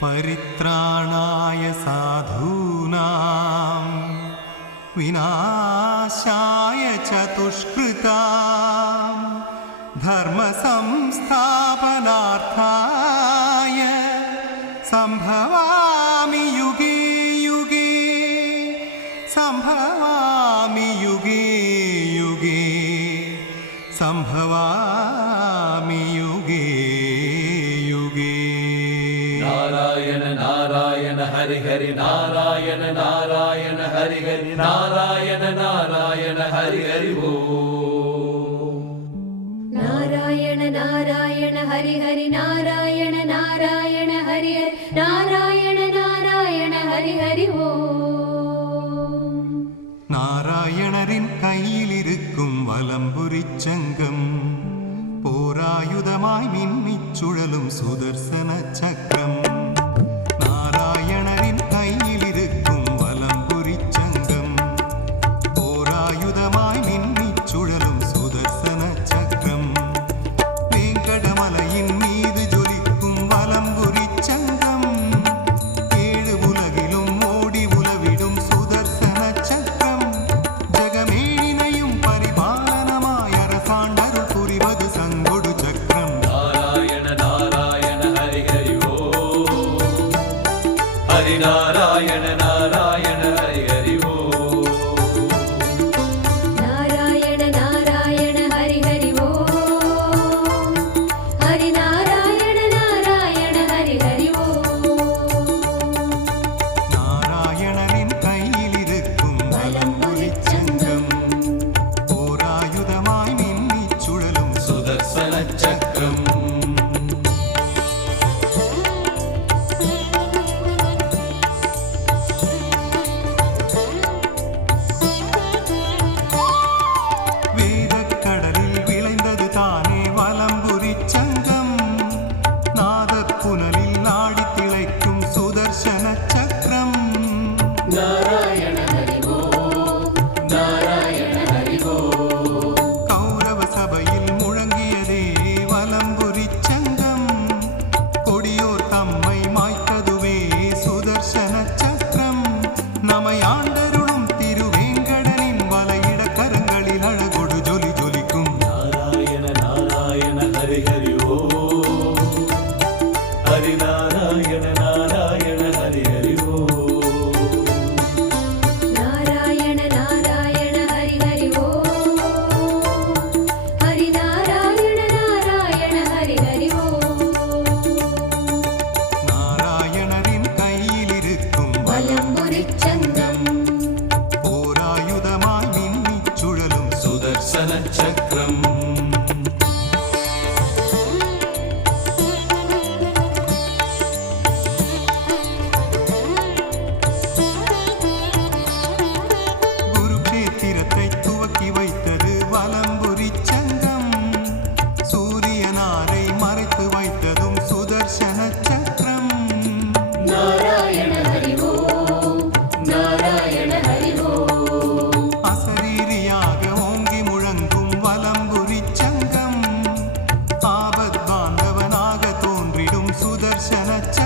परित्राणाय साधूनां विनाशाय च दुष्कृतां धर्म संस्थापनार्थाय संभवामि युगे युगे संभवामि युगे युगे संभवामि युगे युगे। नारायण नारायण हरि हरि नारायण नारायण हरि हरि नारायण नारायण हरि हरि ओ। नारायण नारायण हरि हरि नारायण नारायण हरि हरि नारायण नारायण हरि हरि ओ। நாராயணரின் கையிலிருக்கும் வலம்புரிச் சங்கம் போராயுதமாய் மின்னிச் சுழலும் சுதர்சன சக்கரம். நாராயணரின் கையிலிருக்கும் வலம்புரிச் சங்கம் போராயுதமாய் மின்னிச் சுழலும் சுதர்சன சக்கரம். வேங்கடமலையின் மீது ஜொலிக்கும் வலம்புரிச் சங்கம் ஏழு உலகிலும் ஓடி உலவிடும் சுதர்சன சக்கரம். ஜெகமேனினையும் பரிபாலனமாய் அரசாண்டருள் புரிவது சங்கொடு சக்கரம். நாராயண நாராயண ஹரி ஹரி ஓ. ஹரி நாராயண நாராயண ஹரி ஹரி ஓ. नारायण नारायण हरि हरि ओ। हरि नारायण नारायण हरि हरि ओ। நாராயணரின் கையிலிருக்கும் வலம்புரிச் சங்கம் போராயுதமாய் மின்னிச் சுழலும் சுதர்சன சக்கரம். வேதக்கடலில் விளைந்தது தானே வலம்புரிச் சங்கம். நாதப்புனலில் ஆடித் திளைக்கும் சுதர்சன சக்கரம். நாராயண ஹரி ஓ. நாராயண ஹரி ஓ. கௌரவ சபையில் முழங்கியதே வலம்புரிச் சங்கம். கொடியோர் தம்மை மாய்த்ததுவே சுதர்சன சக்கரம். நம்மை ஆண்டருளும் திருவேங்கடனின் வலையிட கரங்களில் அழகொடு ஜொலி ஜொலிக்கும். நாராயண நாராயண ஹரி ஹரி ஓ. ஹரி நாராயண நாராயண ஹரி ஹரி ஓ. नारायण नारायण हरि हरि ओ। हरि नारायण नारायण हरि हरि ओ। நாராயணரின் கையிலிருக்கும் வலம்புரிச் சங்கம் போராயுதமாய் மின்னிச் சுழலும் சுதர்சன சக்கரம். குருக்ஷேத்திரத்தை துவக்கி வைத்தது வலம்புரிச் சங்கம். சூரியனாரை மறைத்து வைத்ததும் சுதர்சன சக்கரம். नारायण हरि ओ। नारायण हरि ओ। அசரீரியாக ஓங்கி முழங்கும் வலம்புரிச் சங்கம். ஆபத் பாந்தவனாக தோன்றிடும் சுதர்சன சக்கரம்.